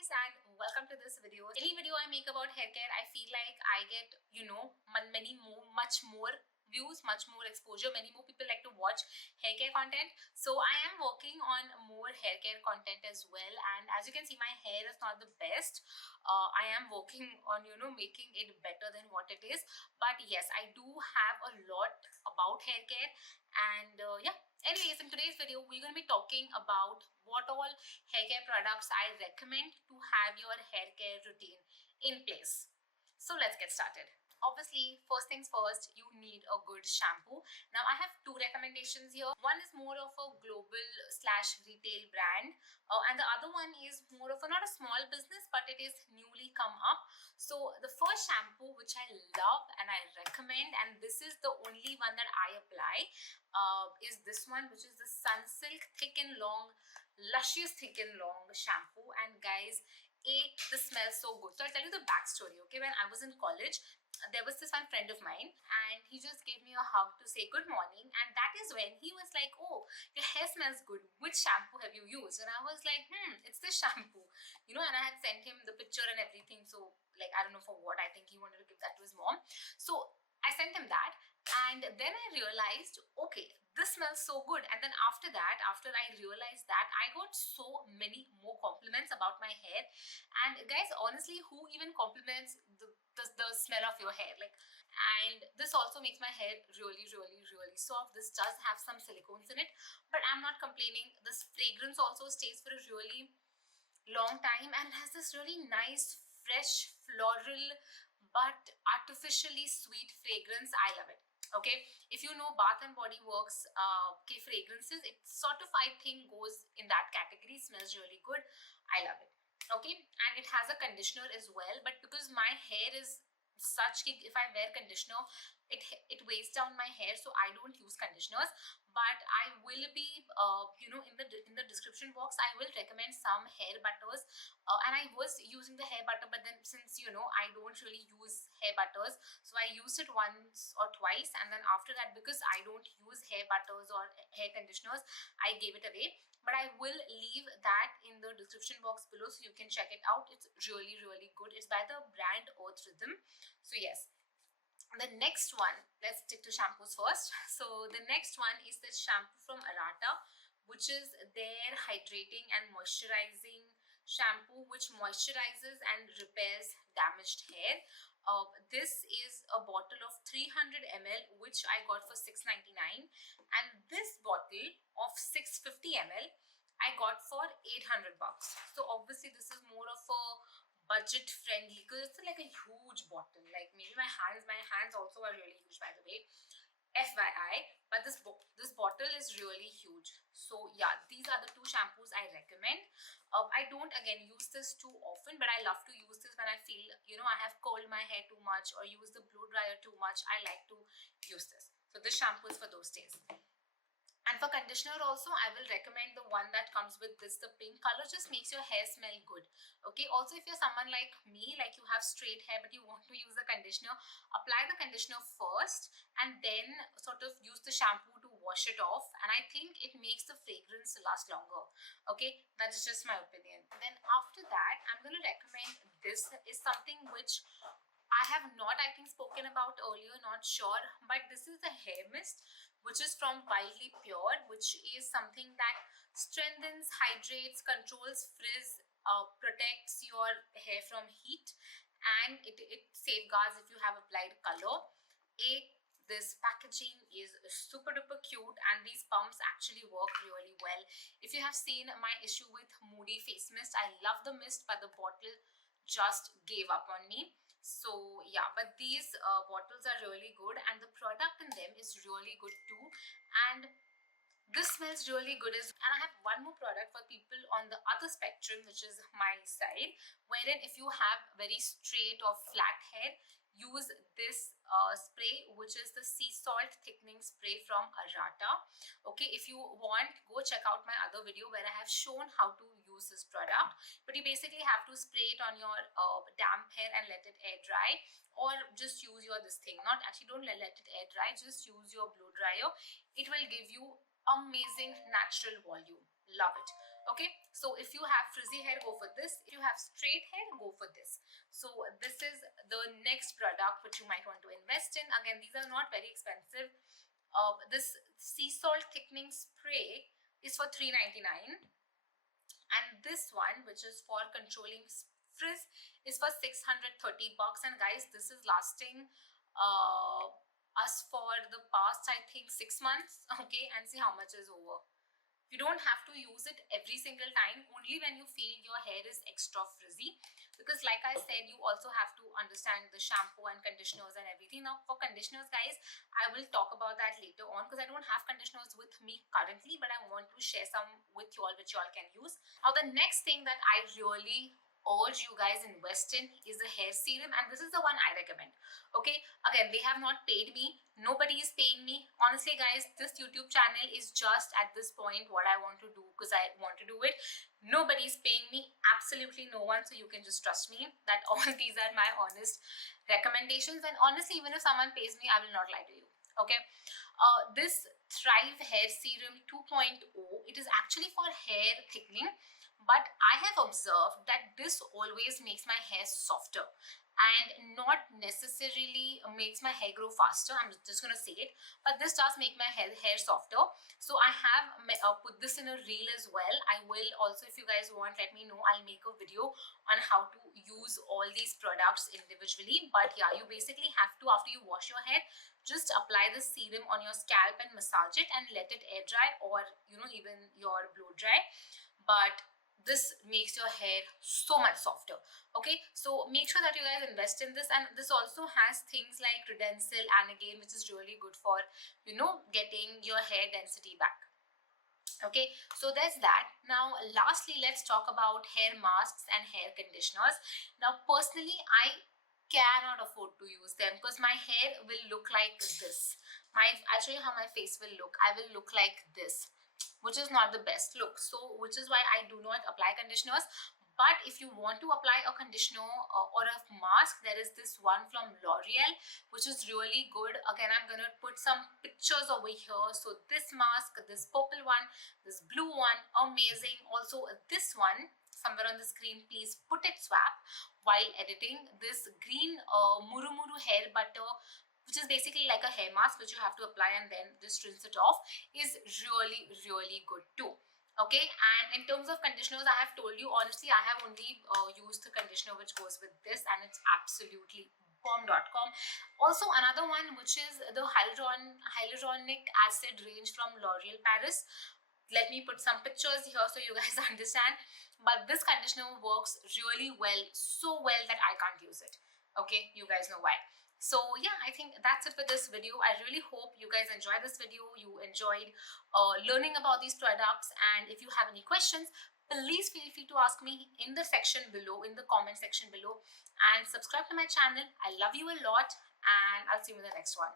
guys, and welcome to this video. Any video I make about hair care, I feel like I get, much more views, much more exposure. Many more people like to watch hair care content. So I am working on more hair care content as well. And as you can see, my hair is not the best. I am working on, making it better than what it is. But yes, I do have a lot about hair care. And yeah. Anyways, in today's video, we're going to be talking about what all hair care products I recommend to have your hair care routine in place. So let's get started. Obviously, first things first, you need a good shampoo. Now, I have two recommendations here. One is more of a global / retail brand, and the other one is more of a not a small business, but it is newly come up. So the first shampoo which I love and I recommend, and this is the only one that I apply, is this one, which is the Sunsilk Thick and Long, luscious Thick and Long shampoo. And guys, this smells so good. So I'll tell you the backstory. Okay, when I was in college, there was this one friend of mine, and he just gave me a hug to say good morning, and that is when he was like, oh, your hair smells good, which shampoo have you used? And I was like, it's this shampoo, and I had sent him the picture and everything. So like, I don't know for what, I think he wanted to give that to his mom. So I sent him that, and then I realized, okay, this smells so good. And then after that, after I realized that, I got so many more compliments about my hair. And guys, honestly, who even compliments the smell of your hair? Like, and this also makes my hair really soft. This does have some silicones in it, but I'm not complaining. This fragrance also stays for a really long time, and it has this really nice, fresh, floral, but artificially sweet fragrance. I love it. Okay, if you know Bath and Body Works fragrances, it sort of, I think, goes in that category. Smells really good. I love it. Okay, and it has a conditioner as well, but because my hair is such, if I wear conditioner, it weighs down my hair, so I don't use conditioners. But I will be in the description box, I will recommend some hair butters, and I was using the hair butter, but then since I don't really use hair butters, so I used it once or twice, and then after that, because I don't use hair butters or hair conditioners, I gave it away. But I will leave that in the description box below, so you can check it out. It's really good. It's by the brand Earth Rhythm. So yes, the next one, let's stick to shampoos first. So the next one is this shampoo from Arata, which is their hydrating and moisturizing shampoo, which moisturizes and repairs damaged hair. This is a bottle of 300 ml, which I got for $6.99, and this bottle of 650 ml I got for 800 bucks. So obviously this is more of a budget friendly, because it's like a huge bottle. Like, maybe my hands also are really huge, by the way, FYI. But this bottle is really huge. So yeah, these are the two shampoos I recommend. I don't again use this too often, but I love to use this when I feel I have curled my hair too much or use the blow dryer too much. I like to use this. So this shampoo is for those days. And for conditioner also, I will recommend the one that comes with this. The pink color just makes your hair smell good. Okay, also if you're someone like me, like you have straight hair but you want to use the conditioner, apply the conditioner first and then sort of use the shampoo to wash it off, and I think it makes the fragrance last longer. Okay, that is just my opinion. Then after that, I'm going to recommend this. Is something which I have not, I think, spoken about earlier, not sure, but this is a hair mist which is from Wildly Pure, which is something that strengthens, hydrates, controls frizz, protects your hair from heat, and it safeguards if you have applied color. This packaging is super duper cute, and these pumps actually work really well. If you have seen my issue with Moody face mist, I love the mist, but the bottle just gave up on me. So yeah, but these bottles are really good, and the product in them is really good too, and this smells really good. And I have one more product for people on the other spectrum, which is my side, wherein if you have very straight or flat hair, use this spray, which is the sea salt thickening spray from Arata. Okay, if you want, go check out my other video where I have shown how to use this product. But you basically have to spray it on your damp hair and let it air dry, or just use your not actually, don't let it air dry, just use your blow dryer. It will give you amazing natural volume. Love it. Okay, so if you have frizzy hair, go for this. If you have straight hair, go for this. So this is the next product which you might want to invest in. Again, these are not very expensive. This sea salt thickening spray is for $3.99, and this one, which is for controlling frizz, is for 630 bucks. And guys, this is lasting us for the past, I think, 6 months. Okay, and see how much is over. You don't have to use it every single time, only when you feel your hair is extra frizzy, because like I said, you also have to understand the shampoo and conditioners and everything. Now for conditioners, guys, I will talk about that later on, because I don't have conditioners with me currently, but I want to share some with you all which you all can use. Now the next thing that I really urge you guys invest in is a hair serum, and this is the one I recommend. Okay, again, they have not paid me, nobody is paying me. Honestly guys, this YouTube channel is just at this point what I want to do because I want to do it. Nobody is paying me, absolutely no one, so you can just trust me that all these are my honest recommendations. And honestly, even if someone pays me, I will not lie to you. Okay, this Thrive Hair Serum 2.0, it is actually for hair thickening, but I have observed that this always makes my hair softer and not necessarily makes my hair grow faster. I'm just gonna say it, but this does make my hair softer. So I have put this in a reel as well. I will also, if you guys want, let me know. I'll make a video on how to use all these products individually. But yeah, you basically have to, after you wash your hair, just apply the serum on your scalp and massage it and let it air dry, or even your blow dry. But this makes your hair so much softer. Okay, so make sure that you guys invest in this. And this also has things like Redensil, Anagen, which is really good for getting your hair density back. Okay, so there's that. Now lastly, let's talk about hair masks and hair conditioners. Now personally, I cannot afford to use them because my hair will look like this. I'll show you how my face will look. I will look like this, which is not the best look. So which is why I do not apply conditioners. But if you want to apply a conditioner or a mask, there is this one from L'Oreal which is really good. Again, I'm gonna put some pictures over here. So this mask, this purple one, this blue one, amazing. Also this one somewhere on the screen, please put it swap while editing. This green Muru Muru hair butter, which is basically like a hair mask which you have to apply and then just rinse it off, is really good too. Okay, and in terms of conditioners, I have told you honestly, I have only used the conditioner which goes with this, and it's absolutely bomb.com. Also another one which is the hyaluronic acid range from L'Oreal Paris. Let me put some pictures here so you guys understand. But this conditioner works really well, so well that I can't use it. Okay, you guys know why. So yeah, I think that's it for this video. I really hope you guys enjoyed this video. You enjoyed learning about these products, and if you have any questions, please feel free to ask me in the section below, in the comment section below, and subscribe to my channel. I love you a lot, and I'll see you in the next one.